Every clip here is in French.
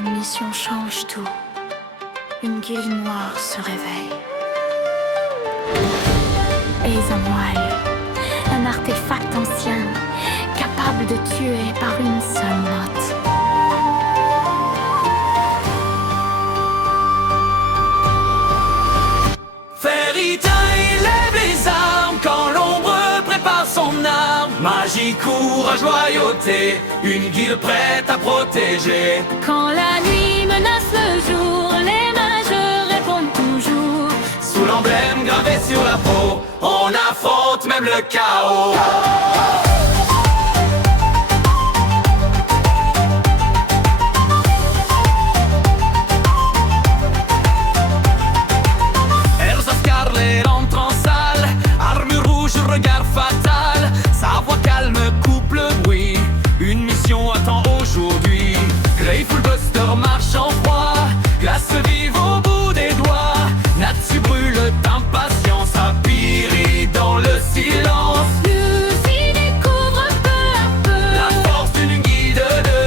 Une mission change tout. Une guilde noire se réveille. Et un moelle, un artefact ancien, capable de tuer par une seule note. Fairy Tail lève les armes quand l'ombre prépare son arme. Magie, courage, loyauté, une guilde prête à protéger. Quand la nuit menace le jour, les mages répondent toujours. Sous l'emblème gravé sur la peau, on affronte même le chaos. Elsa Scarlet entre en salle, armure rouge, regard fatal. Sa voix calme coupe le bruit, une mission attend aujourd'hui. Grateful Buster marche en froid, glace vive au bout des doigts. Natsu brûle d'impatience, Apiri dans le silence. Lucy découvre peu à peu La force d'une guide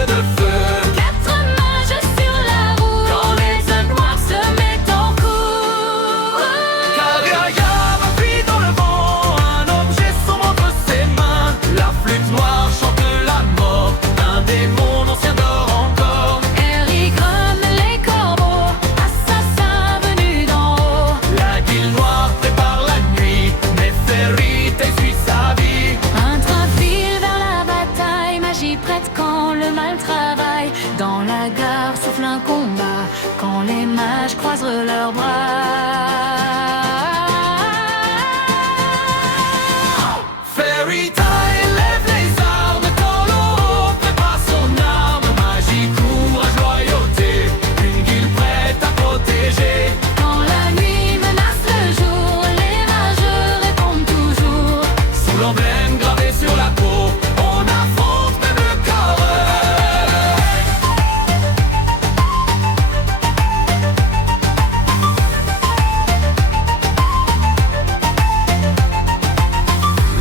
de feu. 4 mages sur la route Quand les œufs noirs se mettent en cours. Kariaya appuie dans le vent, un objet sombre entre ses mains. La flûte noire chante la mort, un démon ancien dort encore. Harry gromme les corbeaux, assassin venu d'en haut. La guilde noire prépare la nuit, mais Fairy Tail suit sa vie. Un train file vers la bataille, magie prête quand le mal travaille. Dans la gare souffle un combat, quand les mages croisent leurs bras. Fairy Tail lève les armes quand l'eau prépare son arme. Magie, courage, loyauté, une guilde prête à protéger. Quand la nuit menace le jour, les mages répondent toujours. Sous l'emblème gravé sur la peau, on affronte même le chaos.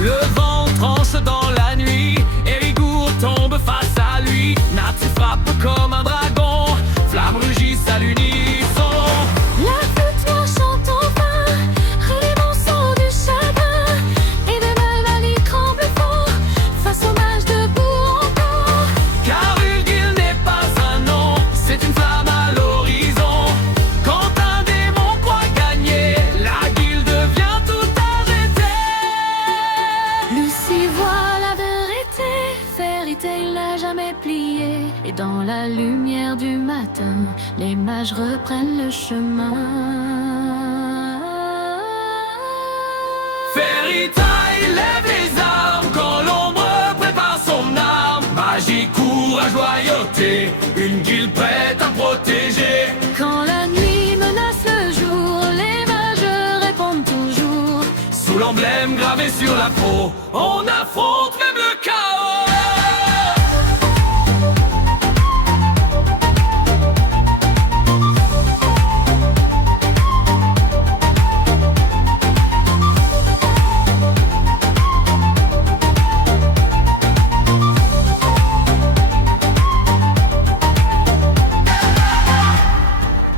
Le vent tranche dans la nuit, Erigour tombe face à lui. Natsu frappe comme un dragon, flammes rugissent à l'unisson. La flûte noire chante enfin, relève mon son du chagrin. Et de Malvani tremble fort, face aux mages debout encore. Car une guilde n'est pas un nom, c'est une flamme à l'horizon. Quand un démon croit gagner, la guilde vient tout arrêter. Lucy voit la vérité, Fairy Tail n'a jamais plié. Et dans la lumière du matin, les mages reprennent le chemin. Fairy Tail lève les armes quand l'ombre prépare son arme. Magie, courage, loyauté, une guilde prête à protéger. Quand la nuit menace le jour, les mages répondent toujours. Sous l'emblème gravé sur la peau, on affronte même le chaos.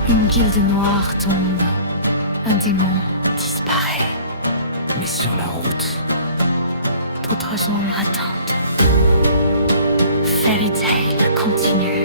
Une guilde noire tombe, un démon disparaît. Mais sur la route, D'autres ombres attendent. Fairy Tail continue.